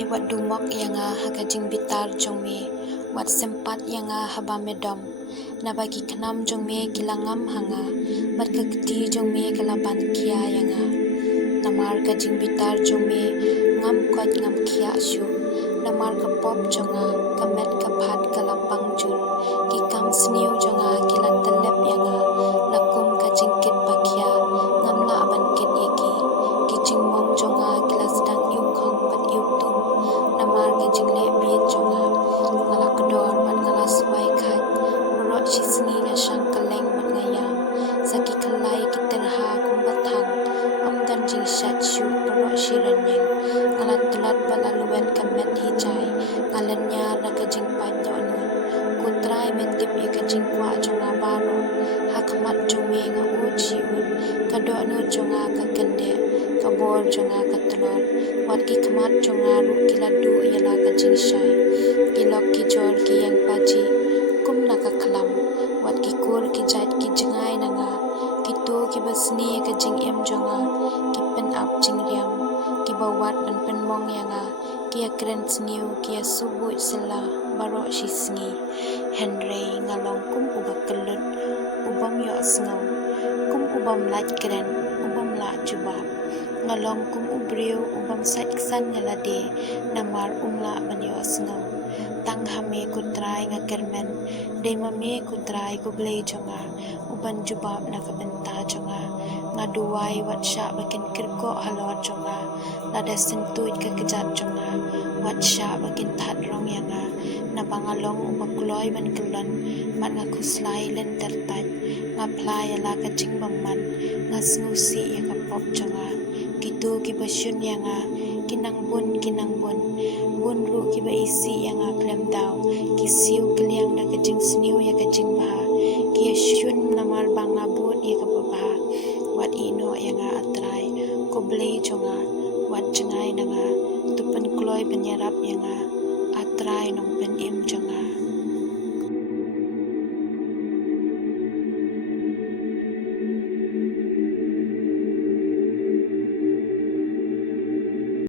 Kutrai wat dumok yanga hakajing bitar jongme, wat sempat yanga haba medom. Na bagi kenam jongme kilangam hanga, bat keketi jongme kelaban kia yanga. Namar kajing bitar jongme ngam kot ngam kia syu. Namar kapop jonga kamet kaphat kalapang jur. Kikam sniu jonga kilan telep yanga, lakum kajing kit bakia ngam la aban kit yaki. Kijing mong jonga kila sedang iu kong bat iu tung. Namar kajing le bit jonga ngala kedor bat ngala suai khat. Merot shisni ngasang kaleng bat ngayam. Saki kalai kiterha kumbatang. Amdan jing shat syu merot shiranyeng. Ngalan telat bat laluan kamet hijai. Ngalannya na kajing panyo nun. Kutrai metip ya kajing kwa jonga baro. Hakamat jongme nga uji un. Kadok nu jonga kakende. Kabor jonga katulor. Wat ki kamat jonga ru kiladu yala kajing syai. Kilok ki jor ki yang paji. Kum naka kalam. Wat ki kur ki jait ki jengai nanga. Kitu ki basni kajing em jonga. Ki pen ap jing riam. Ki bawat pen mong yanga. Kia keren sniu kia subuit sela. Barok shisngi. Henry ngalong kum ubak kelut. Ubam yo sngau. Kum ubam lait keren. Ubam la jubab. Ngalong kum ubriu ubam sait ksan ngalade. Namar umla banyo sngau. Tang hame kutrai ngakermen. Demame kutrai kublay jonga. Uban jubab nakabenta jonga. Ngaduai wat syak bakin kirko halot jonga. Lada sentuit kekejat jonga. Wat syak bakin tat rong yanga. Nabangalong ubakuloy ban kelan. Man ngakuslay len tertaj. Ngaplay ala kacing baman. Ngasngusi ya kapop jonga. Kitu kibasyun yanga. Kinang bun. Bun ru kiba isi yanga klem daw. Kisiu keliang da kajing sniu ya kajing baha. Kia syun namar bang ngabut ya kapabaha. Wat ino yanga atrai. Koblay jonga. Wat jengai nanga. Tupen kloy penyerap yanga. Atrai nong pen im jonga.